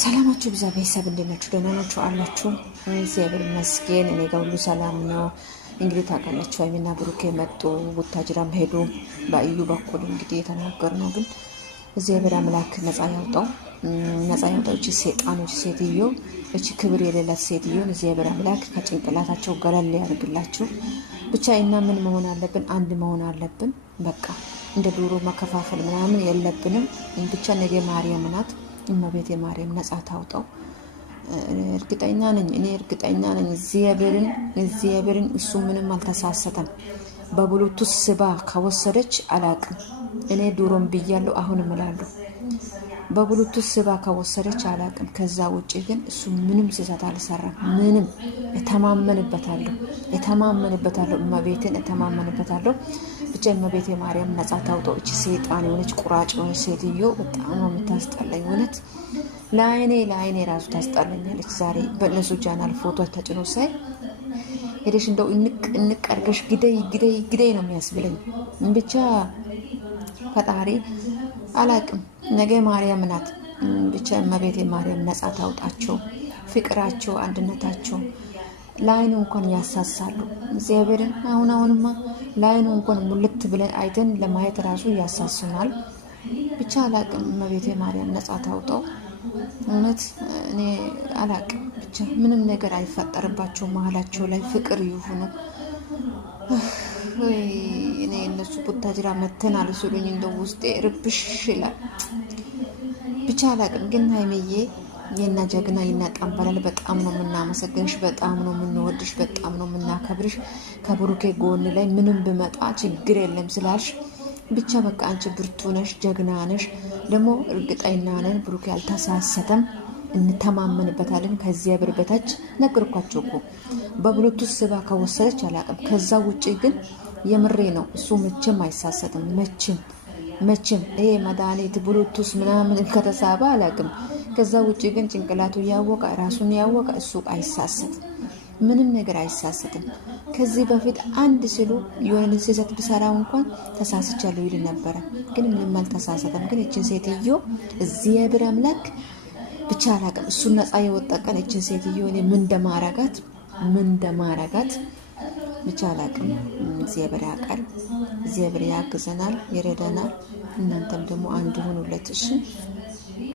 ሰላማችሁ ብዛ ቤተሰብ እንደናችሁ ደህና ናችሁ አላችሁ? እግዚአብሔር ይመስገን እኔ ጋር ሁሉ ሰላም ነው። እንግዲህ ታውቃላችሁ ሀይሚና ብሩኬ መጡ፣ ቡታጅራም ሄዱ። በአዩ በኩል እንግዲህ የተናገርነው ግን እግዚአብሔር አምላክ ነፃ ያውጣው፣ ነፃ ያውጣው። እቺ ሰይጣኖች ሴትዮ፣ እቺ ክብር የሌላት ሴትዮ እግዚአብሔር አምላክ ከጭንቅላታቸው ገለል ያርግላችሁ። ብቻ እና ምን መሆን አለብን? አንድ መሆን አለብን። በቃ እንደ ዶሮ መከፋፈል ምናምን የለብንም። ብቻ ነገ ማርያም ናት፣ እመቤቴ ማርያም ነፃ ታውጣው። እርግጠኛ ነኝ እግዚአብሔርን እሱ ምንም አልተሳሰተም። በብሉቱዝ ስባ ከወሰደች አላቅም። እኔ ዱሮም ብያለሁ አሁን እላለሁ በብሉቱዝ ስባ ከወሰደች አላቅም። ከዛ ውጪ ግን እሱ ምንም ስህተት አልሰራም። ምንም እተማመንበታለሁ፣ እመቤቴን እተማመንበታለሁ። ብቻ እመቤቴ ማርያም ነፃ ታውጣው። እቺ ሰይጣን የሆነች ቁራጭ የሆነች ሴትዮ በጣም ነው የምታስጠላኝ። እውነት ለአይኔ ራሱ ታስጠላኛለች። ዛሬ በእነሱ ቻናል ፎቶ ተጭኖ ሳይ ሄደሽ እንደው እንቅ አድርገሽ ግደይ ነው የሚያስብለኝ። ብቻ ፈጣሪ አላቅም። ነገ ማርያም ናት። ብቻ እመቤቴ ማርያም ነፃ ታውጣቸው። ፍቅራቸው፣ አንድነታቸው ለአይኑ እንኳን ያሳሳሉ። እግዚአብሔርን አሁንማ ለአይኑ እንኳን ሙልት ብለን አይተን ለማየት ራሱ ያሳሱናል። ብቻ አላቅም። እመቤቴ ማርያም ነፃ ታውጣው። እውነት እኔ አላቅም። ብቻ ምንም ነገር አይፈጠርባቸው፣ መሀላቸው ላይ ፍቅር ይሁኑ። እኔ እነሱ ቡታጅራ መተናል ሲሉኝ እንደው ውስጤ ርብሽ ይላል። ብቻ አላቅም። ግን ሀይሚዬ የና ጀግና የና ጠንበላል በጣም ነው የምናመሰግንሽ፣ በጣም ነው የምንወድሽ፣ በጣም ነው የምናከብርሽ። ከብሩኬ ጎን ላይ ምንም ብመጣ ችግር የለም ስላልሽ ብቻ በቃ አንቺ ብርቱ ነሽ፣ ጀግና ነሽ። ደግሞ እርግጠኛ ነን ብሩኬ አልተሳሰተም፣ እንተማመንበታለን። ከዚያ ብር በታች ነገርኳቸው እኮ በብሉቱዝ ስባ ከወሰደች አላቅም። ከዛ ውጪ ግን የምሬ ነው እሱ መቼም አይሳሰትም። መቼም ይሄ መድኃኒት ብሉቱዝ ምናምን ከተሳባ አላቅም። ከዛ ውጪ ግን ጭንቅላቱ ያወቀ ራሱን ያወቀ እሱ አይሳሰትም፣ ምንም ነገር አይሳሰትም። ከዚህ በፊት አንድ ሲሉ የሆነ ስህተት ብሰራው እንኳን ተሳስቻለሁ ይል ነበረ፣ ግን ምንም አልተሳሰተም። ግን እችን ሴትዮ እግዚአብሔር አምላክ ብቻ አላቅም። እሱ ነፃ የወጣቀን እችን ሴትዮ እኔ ምን እንደማረጋት ብቻ አላቅም። እግዚአብሔር ያውቃል፣ እግዚአብሔር ያግዘናል፣ ይረዳናል። እናንተም ደግሞ አንድ ሁኑለት እሺ።